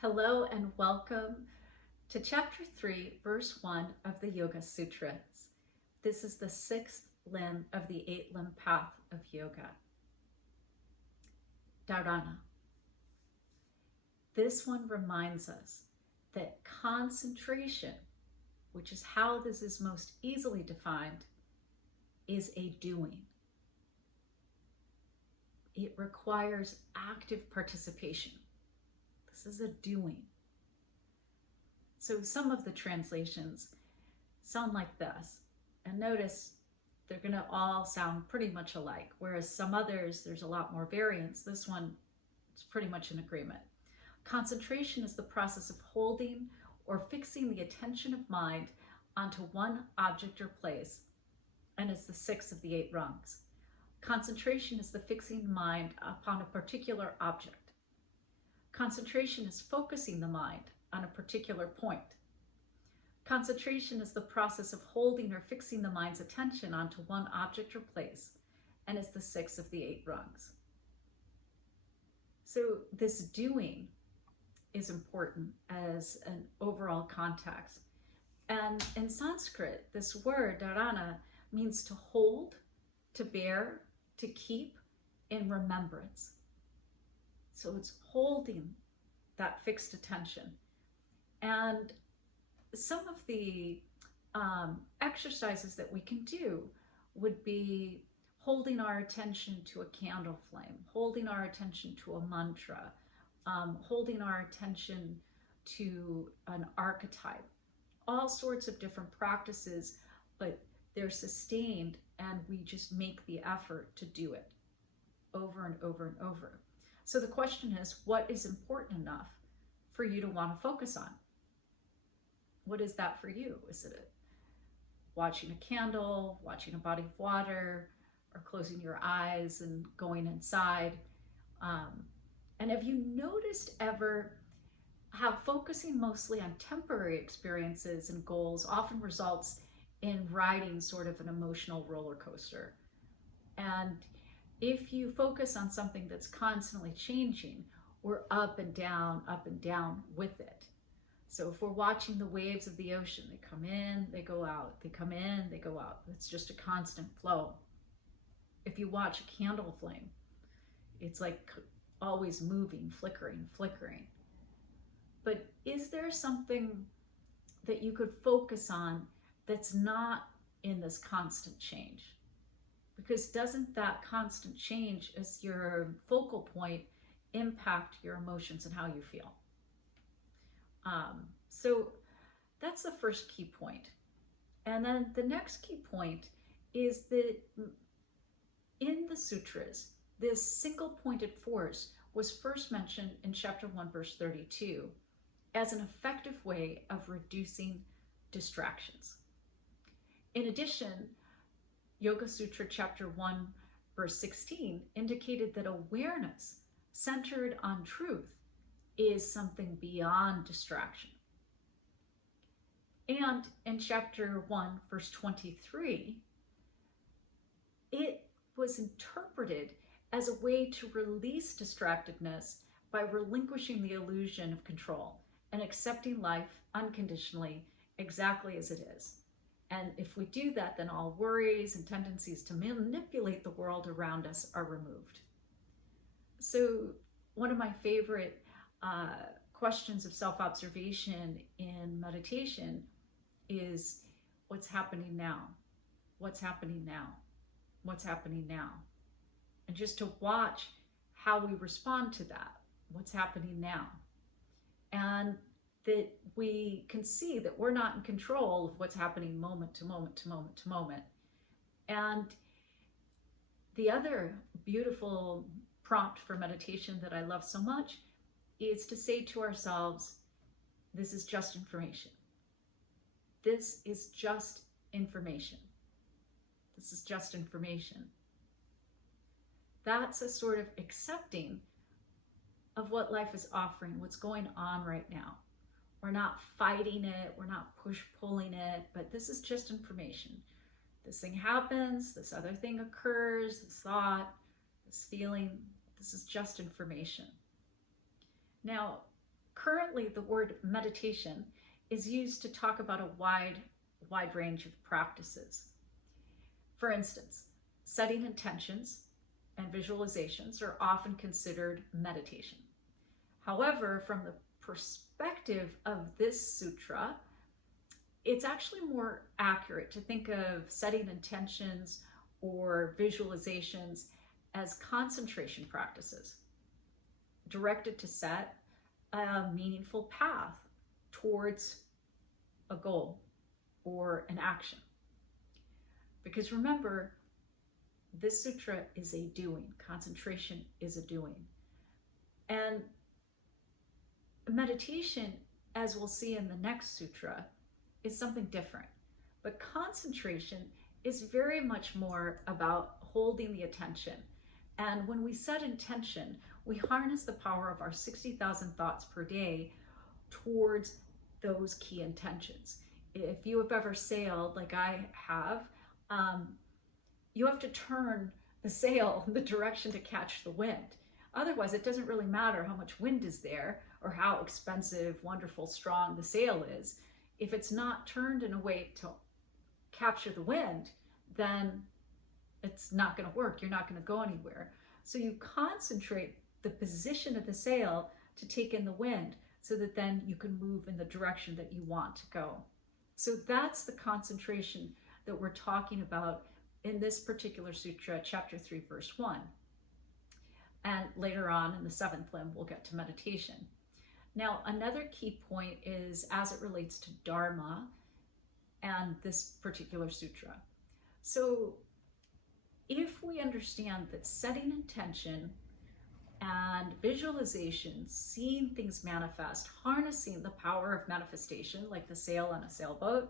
Hello and welcome to Chapter 3, Verse 1 of the Yoga Sutras. This is the sixth limb of the eight-limb path of yoga. Dharana. This one reminds us that concentration, which is how this is most easily defined, is a doing. It requires active participation. This is a doing. So some of the translations sound like this. And notice they're going to all sound pretty much alike, whereas some others, there's a lot more variance. This one is pretty much in agreement. Concentration is the process of holding or fixing the attention of mind onto one object or place, and it's the sixth of the eight rungs. Concentration is the fixing mind upon a particular object. Concentration is focusing the mind on a particular point. Concentration is the process of holding or fixing the mind's attention onto one object or place, and is the sixth of the eight rungs. So this doing is important as an overall context. And in Sanskrit, this word, dharana, means to hold, to bear, to keep in remembrance. So it's holding that fixed attention. And some of the exercises that we can do would be holding our attention to a candle flame, holding our attention to a mantra, holding our attention to an archetype, all sorts of different practices, but they're sustained and we just make the effort to do it over and over and over. So the question is, what is important enough for you to want to focus on? What is that for you? Is it watching a candle, watching a body of water, or closing your eyes and going inside? And have you noticed ever how focusing mostly on temporary experiences and goals often results in riding sort of an emotional roller coaster? And if you focus on something that's constantly changing, we're up and down with it. So if we're watching the waves of the ocean, they come in, they go out, they come in, they go out. It's just a constant flow. If you watch a candle flame, it's like always moving, flickering. But is there something that you could focus on that's not in this constant change? Because doesn't that constant change as your focal point impact your emotions and how you feel? So that's the first key point. And then the next key point is that in the sutras, this single pointed force was first mentioned in chapter 1, verse 32, as an effective way of reducing distractions. In addition, Yoga Sutra chapter 1, verse 16 indicated that awareness centered on truth is something beyond distraction. And in chapter 1, verse 23, it was interpreted as a way to release distractedness by relinquishing the illusion of control and accepting life unconditionally, exactly as it is. And if we do that, then all worries and tendencies to manipulate the world around us are removed. So one of my favorite questions of self-observation in meditation is, what's happening now? What's happening now? What's happening now? And just to watch how we respond to that. What's happening now? And that we can see that we're not in control of what's happening moment to moment to moment to moment. And the other beautiful prompt for meditation that I love so much is to say to ourselves, this is just information. This is just information. This is just information. That's a sort of accepting of what life is offering, what's going on right now. We're not fighting it, we're not push-pulling it, but this is just information. This thing happens, this other thing occurs, this thought, this feeling, this is just information. Now, currently the word meditation is used to talk about a wide range of practices. For instance, setting intentions and visualizations are often considered meditation. However, from the perspective of this sutra, it's actually more accurate to think of setting intentions or visualizations as concentration practices directed to set a meaningful path towards a goal or an action. Because remember, this sutra is a doing. Concentration is a doing. And meditation, as we'll see in the next sutra, is something different. But concentration is very much more about holding the attention. And when we set intention, we harness the power of our 60,000 thoughts per day towards those key intentions. If you have ever sailed, like I have, you have to turn the sail in the direction to catch the wind. Otherwise, it doesn't really matter how much wind is there or how expensive, wonderful, strong the sail is. If it's not turned in a way to capture the wind, then it's not going to work. You're not going to go anywhere. So you concentrate the position of the sail to take in the wind so that then you can move in the direction that you want to go. So that's the concentration that we're talking about in this particular sutra, chapter 3, verse 1. And later on in the 7th limb, we'll get to meditation. Now, another key point is as it relates to Dharma and this particular sutra. So if we understand that setting intention and visualization, seeing things manifest, harnessing the power of manifestation, like the sail on a sailboat,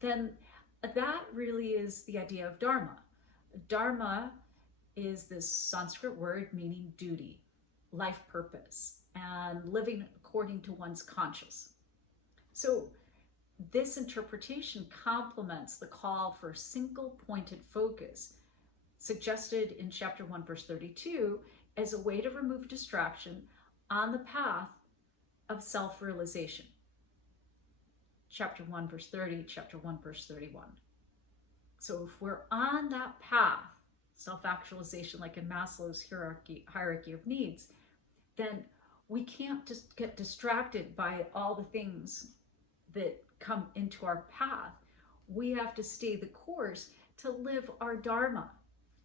then that really is the idea of Dharma. Dharma is this Sanskrit word meaning duty, life purpose, and living according to one's conscience. So this interpretation complements the call for single pointed focus suggested in chapter 1, verse 32 as a way to remove distraction on the path of self-realization. Chapter 1, verse 30, chapter 1, verse 31. So if we're on that path, self-actualization, like in Maslow's hierarchy of needs, then we can't just get distracted by all the things that come into our path. We have to stay the course to live our Dharma,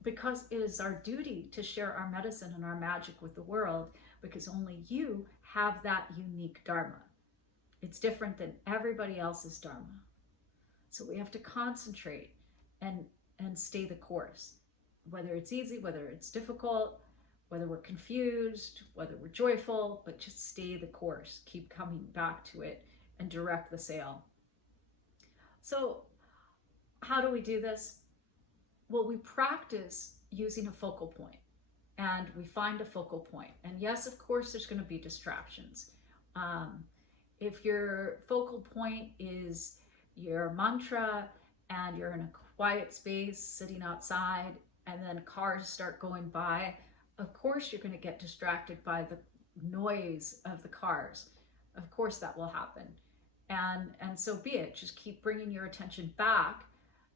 because it is our duty to share our medicine and our magic with the world, because only you have that unique Dharma. It's different than everybody else's Dharma. So we have to concentrate and stay the course, whether it's easy, whether it's difficult, whether we're confused, whether we're joyful, but just stay the course, keep coming back to it and direct the sail. So how do we do this? Well, we practice using a focal point, and we find a focal point. And yes, of course, there's going to be distractions. If your focal point is your mantra and you're in a quiet space sitting outside and then cars start going by, of course you're going to get distracted by the noise of the cars. Of course that will happen. And so be it. Just keep bringing your attention back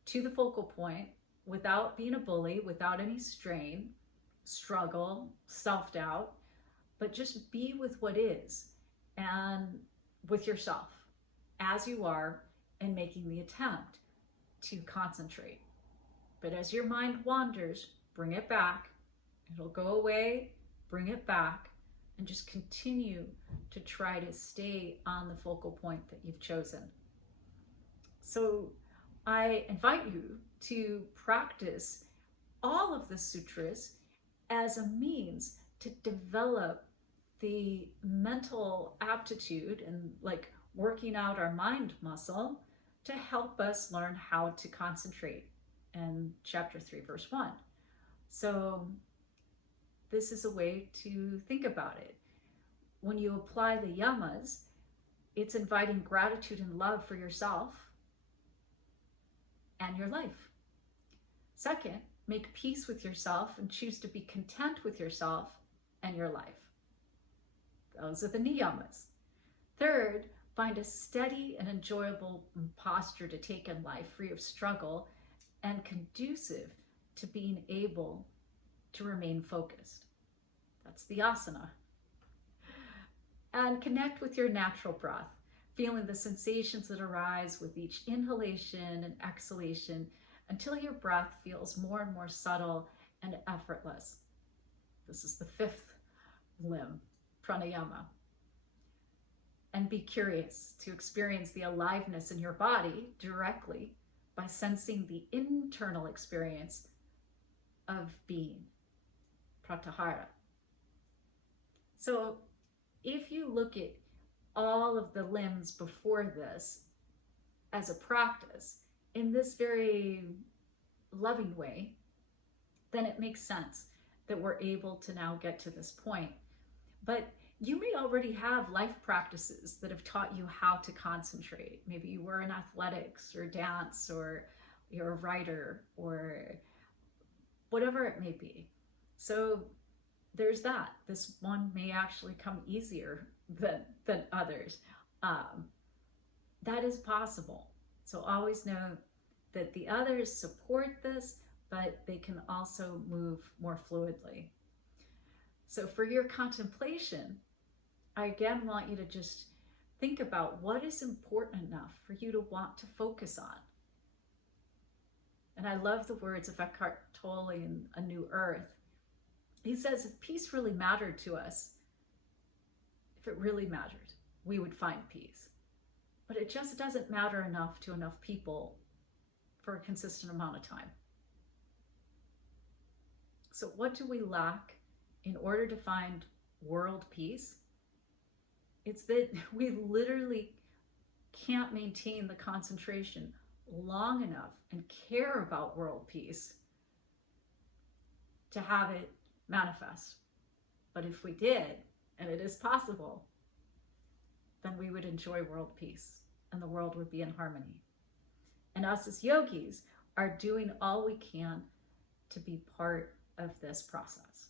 to the focal point without being a bully, without any strain, struggle, self-doubt, but just be with what is and with yourself as you are, and making the attempt to concentrate. But as your mind wanders, bring it back. It'll go away, bring it back, and just continue to try to stay on the focal point that you've chosen. So I invite you to practice all of the sutras as a means to develop the mental aptitude and like working out our mind muscle to help us learn how to concentrate in chapter 3, verse 1. So this is a way to think about it. When you apply the yamas, it's inviting gratitude and love for yourself and your life. Second, make peace with yourself and choose to be content with yourself and your life. Those are the niyamas. Third, find a steady and enjoyable posture to take in life, free of struggle and conducive to being able to remain focused. That's the asana. And connect with your natural breath, feeling the sensations that arise with each inhalation and exhalation until your breath feels more and more subtle and effortless. This is the fifth limb, pranayama. And be curious to experience the aliveness in your body directly by sensing the internal experience of being, pratyahara. So if you look at all of the limbs before this as a practice in this very loving way, then it makes sense that we're able to now get to this point. But you may already have life practices that have taught you how to concentrate. Maybe you were in athletics or dance, or you're a writer, or whatever it may be. So there's that. This one may actually come easier than others. That is possible. So always know that the others support this, but they can also move more fluidly. So for your contemplation, I again want you to just think about what is important enough for you to want to focus on. And I love the words of Eckhart Tolle in A New Earth. He says, if peace really mattered to us, if it really mattered, we would find peace. But it just doesn't matter enough to enough people for a consistent amount of time. So what do we lack in order to find world peace? It's that we literally can't maintain the concentration long enough and care about world peace to have it manifest. But if we did, and it is possible, then we would enjoy world peace and the world would be in harmony. And us as yogis are doing all we can to be part of this process.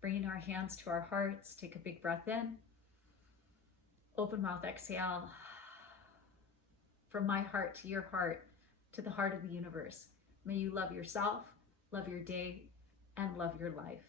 Bringing our hands to our hearts, take a big breath in, open mouth, exhale. From my heart to your heart, to the heart of the universe. May you love yourself, love your day, and love your life.